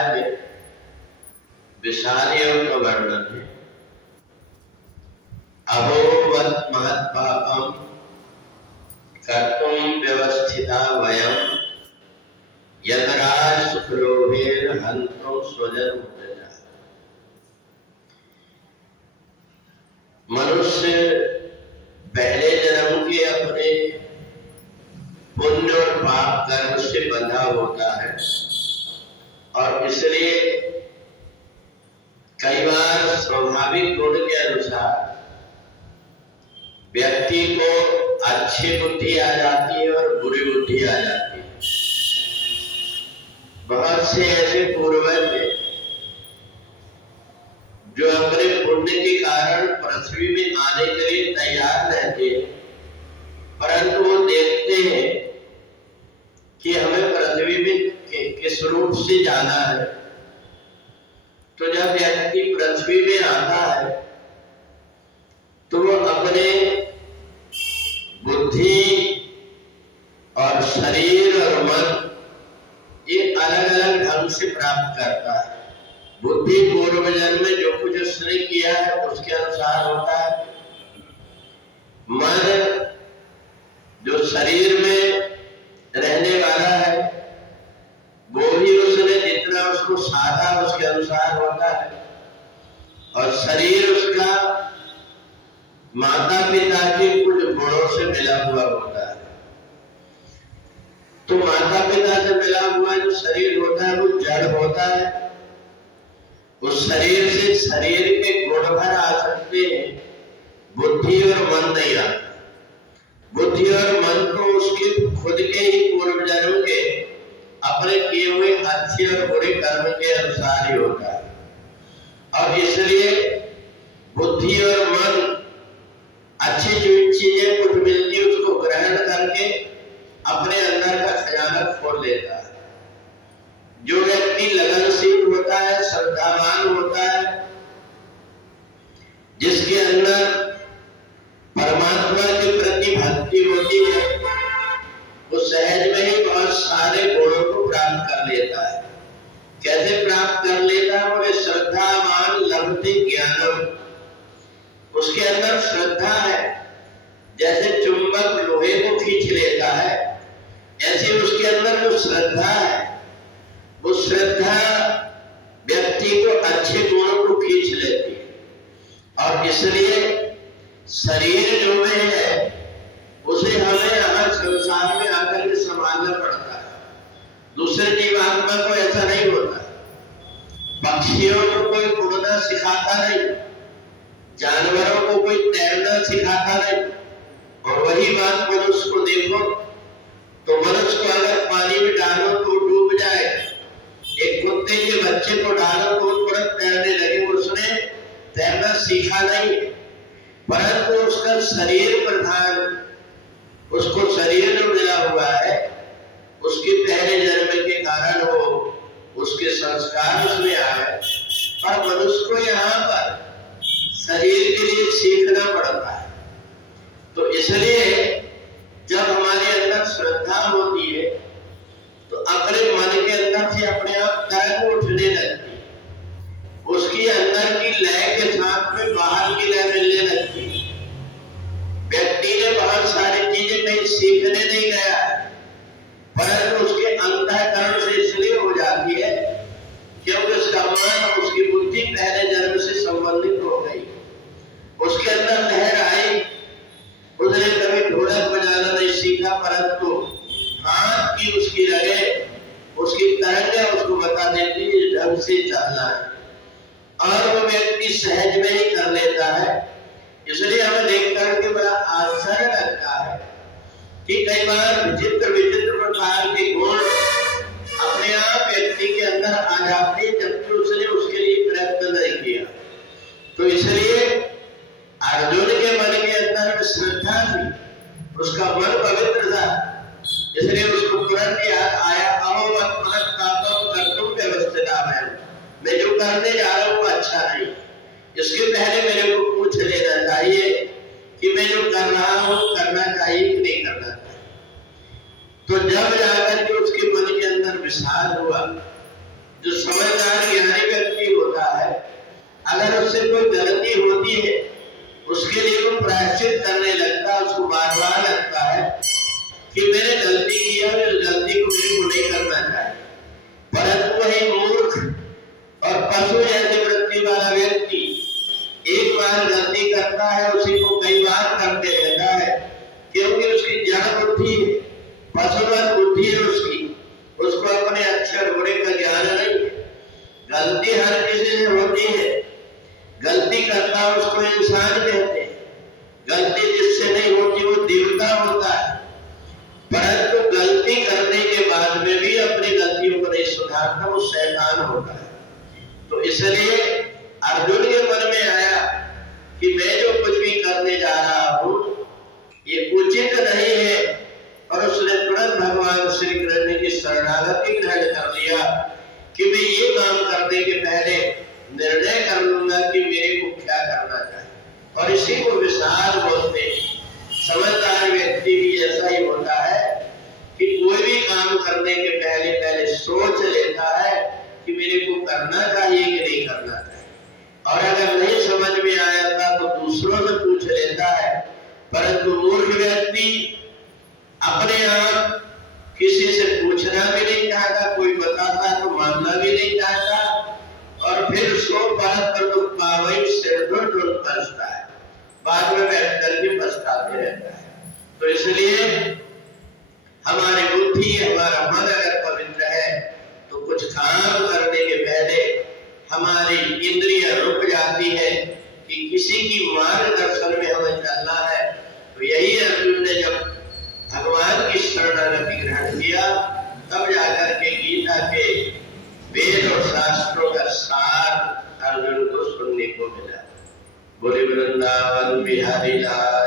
अध्याय में विषाद योग का वर्णन है। अभोवत् महत्पापम कर्तुम व्यवस्थिता वयम यदराज सुखलोभेन हंतुम स्वजन प्रजा। मनुष्य पहले जन्म के अपने पुण्य और पाप कर्म से बंधा होता है और इसलिए कई बार स्वाभाविक गुण के अनुसार व्यक्ति को अच्छी बुद्धि आ जाती है और बुरी बुद्धि आ जाती है। बहुत से ऐसे पूर्वज हैं जो अपने पुण्य के कारण पृथ्वी में आने के लिए तैयार रहते हैं, परंतु वो देखते हैं कि हमें पृथ्वी में किस रूप से जाना है। तो जब व्यक्ति पृथ्वी में आता है तो वो अपने बुद्धि और शरीर और मन ये अलग अलग ढंग से प्राप्त करता है। बुद्धि पूर्व जन्म में जो कुछ उसने किया है उसके अनुसार होता है। मन जो शरीर में रहने वाला है वो भी उसने जितना उसको साधा उसके अनुसार होता है। और शरीर उसका माता पिता के कुछ गुणों से मिला हुआ होता है। तो माता पिता से मिला हुआ जो शरीर होता है वो जड़ होता है। उस शरीर से शरीर के गुण भर आ सकते हैं, बुद्धि और मन नहीं आता। बुद्धि और मन तो उसके खुद के ही पूर्व जन्म के अपने किए हुए अच्छे और बुरे कर्म के अनुसार ही होता है। और इसलिए बुद्धि और मन अच्छी जो चीजें कुछ मिलती है उसको ग्रहण करके अपने अंदर का खजाना खोल लेता है। जो व्यक्ति लगनशील होता है, श्रद्धावान होता है, जिसके अंदर परमात्मा के प्रति भक्ति होती है, वो सहज में ही बहुत सारे गुणों को प्राप्त कर लेता है। कैसे प्राप्त कर लेता है? बोले श्रद्धावान लभते ज्ञानम। उसके अंदर श्रद्धा है, जैसे चुंबक लोहे को खींच लेता है, ऐसे उसके अंदर जो श्रद्धा है वो श्रद्धा व्यक्ति को अच्छे गुणों को खींच लेती है। और इसलिए शरीर जो है उसे हमें यहाँ संसार में आकर के संभालना पड़ता है। दूसरे जीवात्मा को ऐसा नहीं होता। पक्षियों को कोई उड़ना सिखाता नहीं, जानवरों को कोई तैरना सिखाता नहीं। और वही बात मनुष्य को देखो तो मनुष्य को अगर पानी में डालो तो डूब जाए, एक कुत्ते के बच्चे को डालो तो तुरंत तैरने लगे। उसने तैरना सीखा नहीं, परंतु उसका शरीर प्रधान, उसको शरीर जो मिला हुआ है उसके पहले जन्म के कारण वो उसके संस्कार उसमें आए। और मनुष्य को यहाँ पर शरीर के लिए सीखना पड़ता है। तो इसलिए जब हमारे अंदर श्रद्धा होती है तो अपने मन के अंदर से अपने आप तरंग उठने लगती है। उसकी अंदर की लय के साथ में बाहर की लय मिलने लगती है। व्यक्ति ने बहुत सारी चीजें कहीं सीखने नहीं गया, परंतु उसके अंतःकरण से इसलिए हो जाती है क्योंकि उसका मन, उसकी बुद्धि पहले जन्म से संबंधित हो गई। उसके अंदर लहर आई, उसने कभी ढोलक बजाना नहीं सीखा, परंतु हाथ की उसकी लहरें, उसकी तरंगें उसको बता देती है इस ढंग से चलना है। और वो व्यक्ति सहज में ही कर लेता है। इसलिए हमें देख करके बड़ा आश्चर्य लगता है कि कई बार विचित्र विचित्र प्रकार के गुण अपने आप व्यक्ति के अंदर आ जाते हैं जबकि उसने उसके लिए प्रयत्न नहीं किया। तो इसलिए अर्जुन के मन के अंदर में श्रद्धा थी, उसका मन पवित्र था, इसलिए उसको तुरंत याद आया अहोवत् महत्पापम कर्तुम व्यवस्थिता वयम। मैं जो करने जा रहा हूँ वो अच्छा नहीं, इसके पहले मेरे को पूछ लेना चाहिए कि मैं जो कर रहा हूँ करना चाहिए कि नहीं करना चाहिए। तो जब जाकर के उसके मन के अंदर विचार हुआ जो समझदार ज्ञानी व्यक्ति होता है, अगर उससे कोई गलती होती है उसके लिए वो प्रायश्चित करने लगता है, उसको बार बार लगता है कि मैंने गलती किया, इस गलती को मेरे को नहीं करना चाहिए। परंतु वही मूर्ख और पशु जैसे वृत्ति वाला व्यक्ति एक बार गलती करता है, उसी को कई बार करते रहता है, क्योंकि उसकी जड़ बुद्धि है, पशुवत बुद्धि है उसको अपने अक्षर गुणे का ज्ञान नहीं है। गलती हर किसी से होती है, गलती करता उसको इंसान कहते हैं, गलती जिससे नहीं होती वो देवता होता है। परंतु गलती करने के बाद में भी अपनी गलतियों को नहीं सुधारता वो शैतान होता है। तो इसलिए अर्जुन के मन में आया कि मैं जो कुछ भी करने जा रहा हूं ये उचित नहीं है, और उसने तुरंत भगवान श्री कृष्ण की शरणागति ग्रहण कर लिया कि मैं ये काम करने के पहले निर्णय कर लूंगा कि मेरे को क्या करना चाहिए। और इसी को विषाद बोलते हैं। समझदार व्यक्ति भी ऐसा ही होता है कि कोई भी काम करने के पहले सोच लेता है कि मेरे को करना चाहिए कि नहीं करना चाहिए, और अगर नहीं समझ में आया था तो दूसरों से पूछ लेता है। परंतु मूर्ख व्यक्ति अपने आप किसी से पूछना भी नहीं चाहता, कोई बताता तो मानना भी नहीं चाहता, और फिर सो परत पर दुख पावई सिर ढूंढ पछता है, बाद में बैठ करके पछताते रहता है। तो इसलिए हमारी बुद्धि, हमारा मन अगर पवित्र है तो कुछ काम करने के पहले हमारी इंद्रियां रुक जाती है कि किसी की मार्गदर्शन में हमें चलना है। तो यही अर्जुन ने जब भगवान की शरणागति ग्रहण किया तब जाकर के गीता के वेद और शास्त्रों का सार अर्जुन को सुनने को मिला। बोले वृंदावन बिहारी लाल